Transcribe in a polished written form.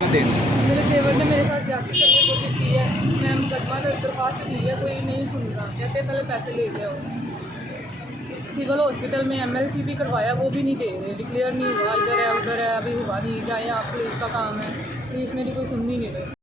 मेरे देवर ने मेरे साथ जाके करने की कोशिश की है। मैं मुकदमा दरख्वास्त दी है, कोई नहीं सुन रहा। कहते पहले पैसे ले गए हो। सिविल हॉस्पिटल में MLC भी करवाया, वो भी नहीं दे रहे, डिक्लेयर नहीं हुआ, इधर है उधर है, अभी हुआ नहीं। चाहे आप पुलिस का काम है, पुलिस मेरी कोई सुन ही नहीं रही।